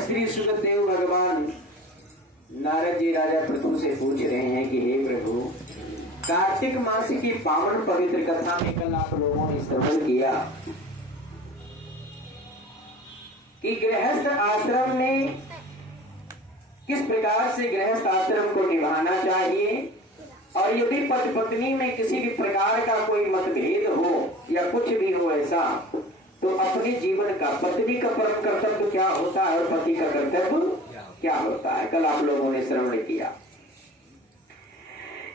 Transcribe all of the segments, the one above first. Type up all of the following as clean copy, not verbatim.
श्री सुखदेव भगवान नारद जी राजा पृथु से पूछ रहे हैं कि हे प्रभु, कार्तिक मास की पावन पवित्र कथा में कल आप लोगों ने श्रवण किया कि गृहस्थ आश्रम में किस प्रकार से गृहस्थ आश्रम को निभाना चाहिए, और यदि पति पत्नी में किसी भी प्रकार का कोई मतभेद हो या कुछ भी हो ऐसा, तो अपने जीवन का पत्नी का परम कर्तव्य क्या होता है और पति का कर्तव्य क्या होता है, कल आप लोगों ने श्रवण किया।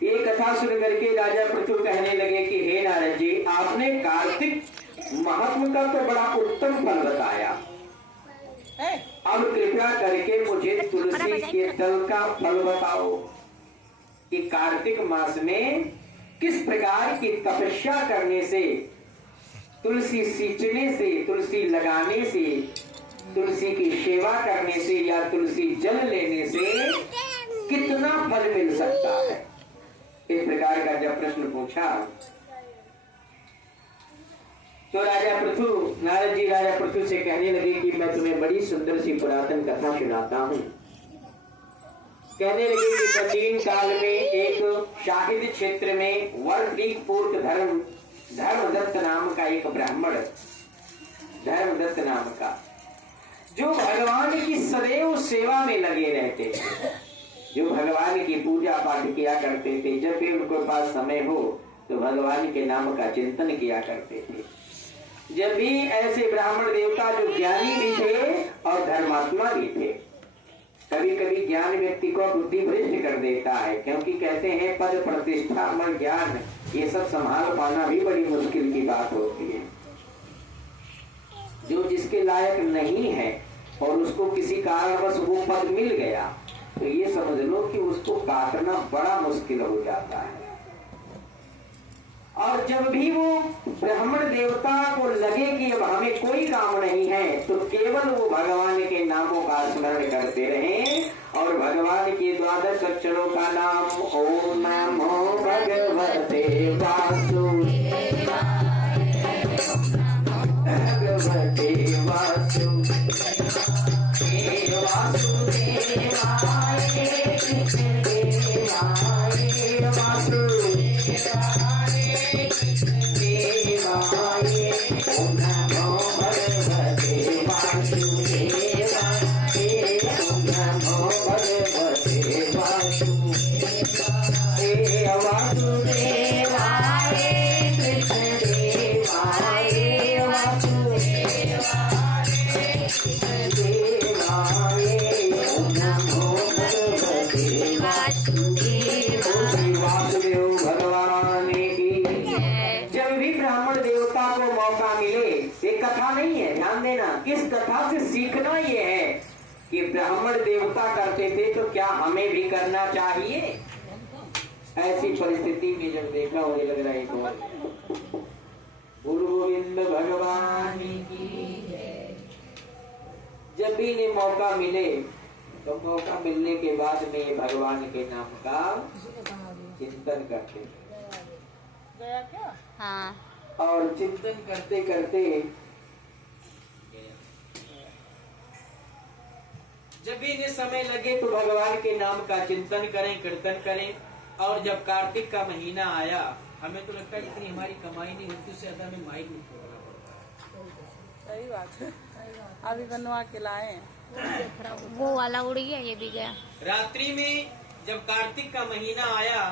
ये कथा सुन करके राजा पृथु कहने लगे कि हे नारद जी, आपने कार्तिक महात्म का तो बड़ा उत्तम फल बताया, अब कृपया करके मुझे तुलसी के दल का फल बताओ कि कार्तिक मास में किस प्रकार की तपस्या करने से, तुलसी सींचने से, तुलसी लगाने से, तुलसी की सेवा करने से या तुलसी जल लेने से कितना फल मिल सकता है। इस प्रकार का जब प्रश्न पूछा तो राजा पृथु, नारद जी राजा पृथु से कहने लगे कि मैं तुम्हें बड़ी सुंदर सी पुरातन कथा सुनाता हूँ। कहने लगे कि प्राचीन काल में एक शाहिद क्षेत्र में वर्णिकपूर्त धर्मदत्त नाम का एक ब्राह्मण, धर्मदत्त नाम का, जो भगवान की सदैव सेवा में लगे रहते थे, जो भगवान की पूजा पाठ किया करते थे, जब भी उनके पास समय हो तो भगवान के नाम का चिंतन किया करते थे। जब भी ऐसे ब्राह्मण देवता जो ज्ञानी भी थे और धर्मात्मा भी थे। कभी कभी ज्ञान व्यक्ति को बुद्धि भ्रष्ट कर देता है, क्योंकि कहते हैं पद प्रतिष्ठा मन ज्ञान ये सब संभाल पाना भी बड़ी मुश्किल की बात होती है। जो जिसके लायक नहीं है और उसको किसी कारणवश वो पद मिल गया तो ये समझ लो कि उसको काटना बड़ा मुश्किल हो जाता है। और जब भी वो ब्राह्मण देवता को लगे कि अब हमें कोई काम नहीं है तो केवल वो भगवान के नामों का स्मरण करते रहे, और भगवान के 12 अक्षरों का नाम ओम नमो भगवते वासुदेवाय, भगवते वासुदेवाय, इस कथा से सीखना ये है कि ब्राह्मण देवता करते थे तो क्या हमें भी करना चाहिए। ऐसी परिस्थिति में जब देखा मुझे लग रहा है तो गुरु गोविंद भगवान की जब भी इन्हें मौका मिले तो मौका मिलने के बाद में भगवान के नाम का चिंतन करते गया क्या? हाँ। और चिंतन करते करते जब भी इन्हें समय लगे तो भगवान के नाम का चिंतन करें, कीर्तन करें। और जब कार्तिक का महीना आया, हमें तो लगता है जितनी हमारी कमाई नहीं होती उससे ज्यादा हमें माइक नहीं खोलना पड़ता। सही बात है, अभी बनवा के लाए वो वाला उड़ गया, ये भी गया। रात्रि में जब कार्तिक का महीना आया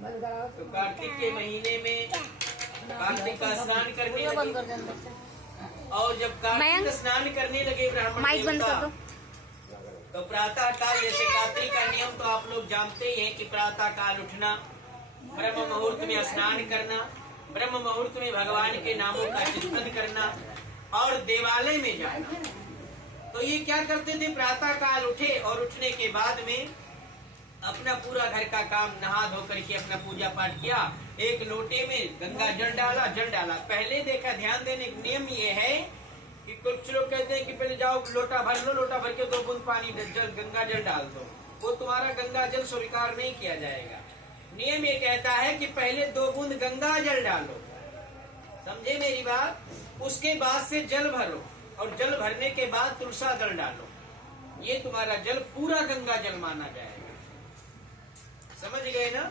तो कार्तिक के महीने में कार्तिक का स्नान करने लगे, और जब कार्तिक स्नान करने लगे ब्राह्मण देवता तो प्रातः काल, जैसे कार्तिक का नियम तो आप लोग जानते ही हैं कि प्रातः काल उठना, ब्रह्म मुहूर्त में स्नान करना, ब्रह्म मुहूर्त में भगवान के नामों का चिंतन करना और देवालय में जाना। तो ये क्या करते थे, प्रातः काल उठे और उठने के बाद में अपना पूरा घर का काम नहा धो करके अपना पूजा पाठ किया, एक लोटे में गंगा जल डाला। पहले देखा, ध्यान देने का नियम ये है कि कुछ लोग कहते हैं कि पहले जाओ लोटा भर लो, लोटा भर के 2 बूंद पानी गंगा जल डाल दो, वो तुम्हारा गंगा जल स्वीकार नहीं किया जाएगा। नियम ये कहता है कि पहले 2 बूंद गंगा जल डालो। समझे मेरी बात? उसके बाद से जल भरो और जल भरने के बाद तुलसा दल डालो, ये तुम्हारा जल पूरा गंगा जल माना जाएगा। समझ गए ना?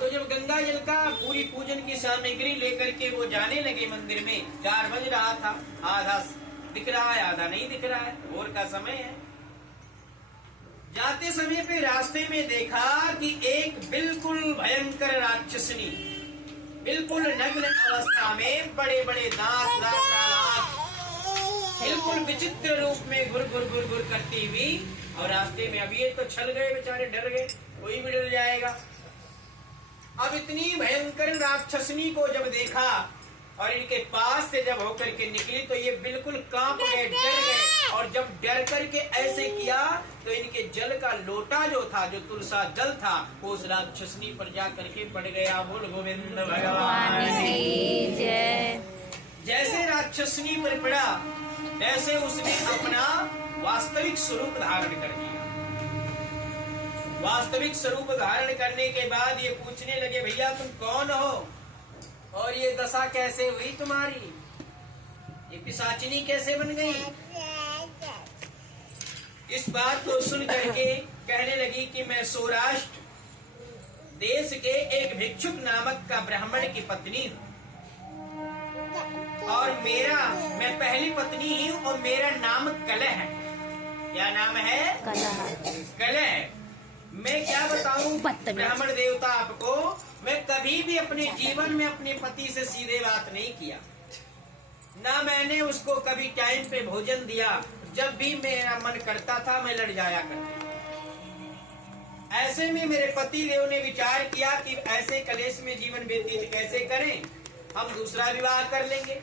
तो जब गंगा जल का पूरी पूजन की सामग्री लेकर के वो जाने लगे मंदिर में, 4 बज रहा था, आधा दिख रहा है आधा नहीं दिख रहा है, भोर का समय है। जाते समय पे रास्ते में देखा कि एक बिल्कुल भयंकर राक्षसनी, बिल्कुल नग्न अवस्था में, बड़े बड़े दांत, बिल्कुल विचित्र रूप में घुर घुर घुर घुर करती हुई, और रास्ते में अभी ये तो छल गए बेचारे, डर गए, कोई भी डर जाएगा। अब इतनी भयंकर राक्षसनी को जब देखा और इनके पास से जब होकर के निकली तो ये बिल्कुल कांप गए, डर गए, और जब डर करके ऐसे किया तो इनके जल का लोटा जो था, जो तुलसा जल था, वो उस राक्षसनी पर जा करके पड़ गया। बोल गोविंद भगवान की जय। जैसे राक्षसनी पर पड़ा तैसे उसने अपना वास्तविक स्वरूप धारण कर लिया। वास्तविक स्वरूप धारण करने के बाद ये पूछने लगे, भैया तुम कौन हो और ये दशा कैसे हुई तुम्हारी, ये पिशाचिनी कैसे बन गई? इस बात को सुन करके कहने लगी कि मैं सौराष्ट्र देश के एक भिक्षुक नामक का ब्राह्मण की पत्नी हूँ, और मैं पहली पत्नी ही हूँ, और मेरा नाम कलह है। क्या नाम है? कलह। मैं क्या बताऊं ब्राह्मण देवता आपको, मैं कभी भी अपने जीवन में अपने पति से सीधे बात नहीं किया, ना मैंने उसको कभी टाइम पे भोजन दिया। जब भी मेरा मन करता था मैं लड़ जाया करती। ऐसे में मेरे पति देव ने विचार किया कि ऐसे कलेश में जीवन व्यतीत कैसे करें, हम दूसरा विवाह कर लेंगे।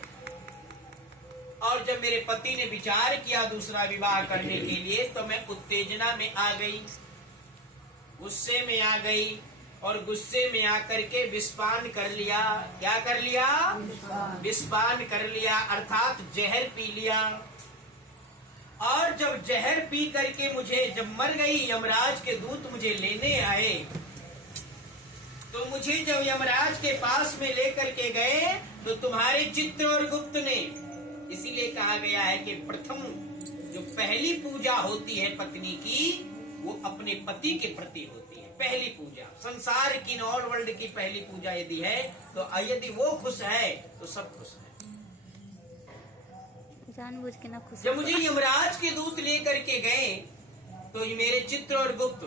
और जब मेरे पति ने विचार किया दूसरा विवाह करने के लिए, तो मैं उत्तेजना में आ गई, गुस्से में आ गई, और गुस्से में आकर के विषपान कर लिया। क्या कर लिया? विषपान कर लिया, अर्थात जहर पी लिया। और जब जहर पी करके जब मर गई, यमराज के दूत मुझे लेने आए, तो मुझे जब यमराज के पास में लेकर के गए तो तुम्हारे चित्र और गुप्त ने, इसीलिए कहा गया है कि प्रथम जो पहली पूजा होती है पत्नी की, वो अपने पति के प्रति होती है। पहली पूजा संसार की, ऑल वर्ल्ड की पहली पूजा यदि है, तो यदि वो खुश है तो सब खुश है। जानबूझ के ना खुश। जब मुझे यमराज के दूत लेकर के गए तो ये मेरे चित्र और गुप्त,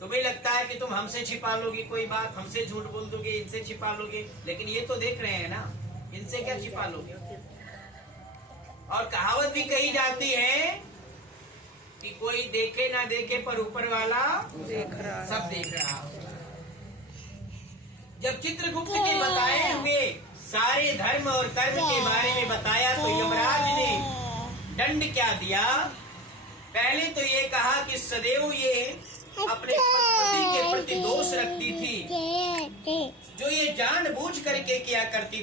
तुम्हें लगता है कि तुम हमसे छिपा लोगे कोई बात, हमसे झूठ बोल दोगे, इनसे छिपा लोगे, लेकिन ये तो देख रहे हैं ना, इनसे क्या छिपा लोगे। और कहावत भी कही जाती है कि कोई देखे ना देखे पर ऊपर वाला सब देख रहा हो। जब चित्रगुप्त के बताए हुए सारे धर्म और कर्म के बारे में बताया तो यमराज ने दंड क्या दिया? पहले तो ये कहा कि सदैव ये अपने पति के प्रति दोष रखती थी, जो ये जानबूझ करके किया करती